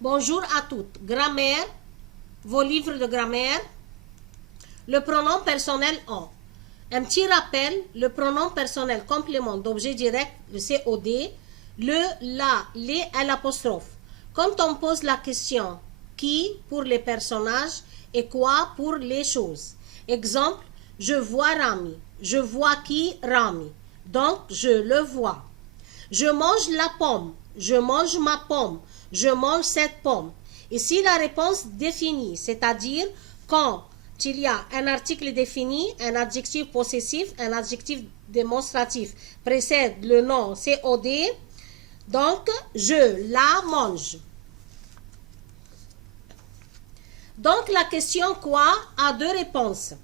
Bonjour à toutes. Grammaire, vos livres de grammaire. Le pronom personnel on. Un petit rappel, le pronom personnel complément d'objet direct, le COD, le, la, les à l'apostrophe. Quand on pose la question qui pour les personnages et quoi pour les choses. Exemple, je vois Rami. Je vois qui? Rami. Donc, je le vois. Je mange la pomme. Je mange ma pomme. Je mange cette pomme. Ici, la réponse définie, c'est-à-dire quand il y a un article défini, un adjectif possessif, un adjectif démonstratif précède le nom COD, donc je la mange. Donc la question quoi a deux réponses.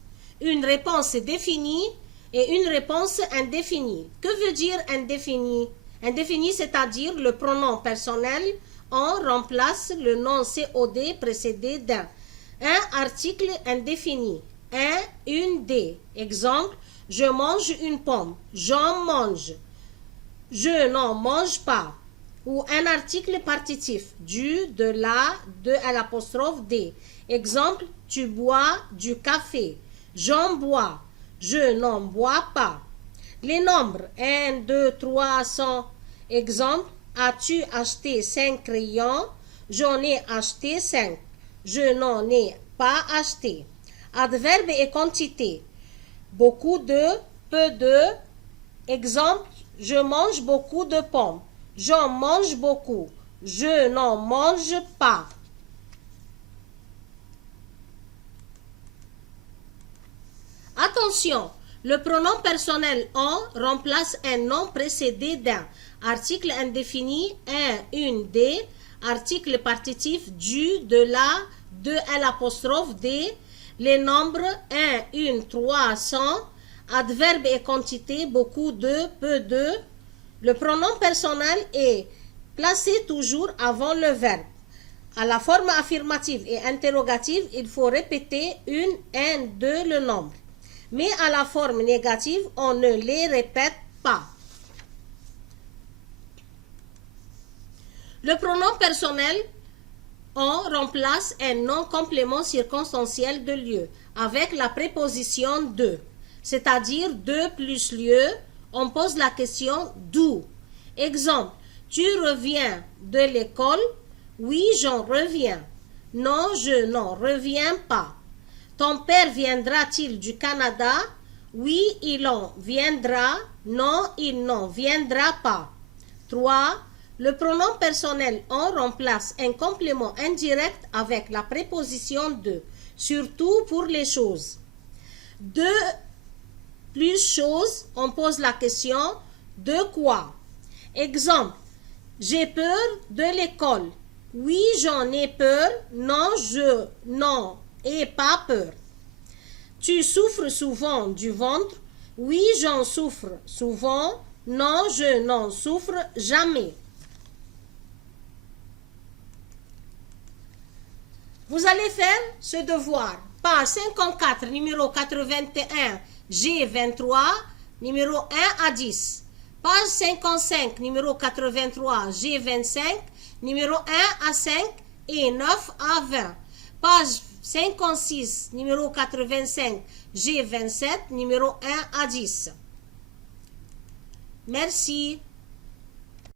Une réponse définie et une réponse indéfinie. Que veut dire indéfini? Indéfini, c'est-à-dire le pronom personnel on remplace le nom COD précédé d'un. Un article indéfini. Une des. Exemple, je mange une pomme. J'en mange. Je n'en mange pas. Ou un article partitif. Du, de la, de à l'apostrophe des. Exemple, tu bois du café. J'en bois. Je n'en bois pas. Les nombres 1, 2, 3, 100. Exemple, as-tu acheté 5 crayons? J'en ai acheté 5. Je n'en ai pas acheté. Adverbe et quantité. Beaucoup de, peu de. Exemple, je mange beaucoup de pommes. J'en mange beaucoup. Je n'en mange pas. Attention, le pronom personnel on remplace un nom précédé d'un. Article indéfini, une des. Article partitif du, de la, de à l'apostrophe des. Les nombres 1, 1, 3, 100. Adverbe et quantité, beaucoup de, peu de. Le pronom personnel est placé toujours avant le verbe. À la forme affirmative et interrogative, il faut répéter une, un, deux le nombre. Mais à la forme négative, on ne les répète pas. Le pronom personnel on remplace un nom complément circonstanciel de lieu avec la préposition de, c'est-à-dire de plus lieu, on pose la question d'où. Exemple, tu reviens de l'école? Oui, j'en reviens. Non, je n'en reviens pas. Ton père viendra-t-il du Canada? Oui, il en viendra. Non, il n'en viendra pas. 3. Le pronom personnel on remplace un complément indirect avec la préposition de, surtout pour les choses. De plus choses, on pose la question de quoi? Exemple, j'ai peur de l'école. Oui, j'en ai peur. Non, je n'en ai pas peur. Tu souffres souvent du ventre? Oui, j'en souffre souvent. Non, je n'en souffre jamais. Vous allez faire ce devoir. Page 54, numéro 81, G23, numéro 1 à 10. Page 55, numéro 83, G25, numéro 1 à 5 et 9 à 20. Page 56, numéro 85, G27, numéro 1 à 10. Merci.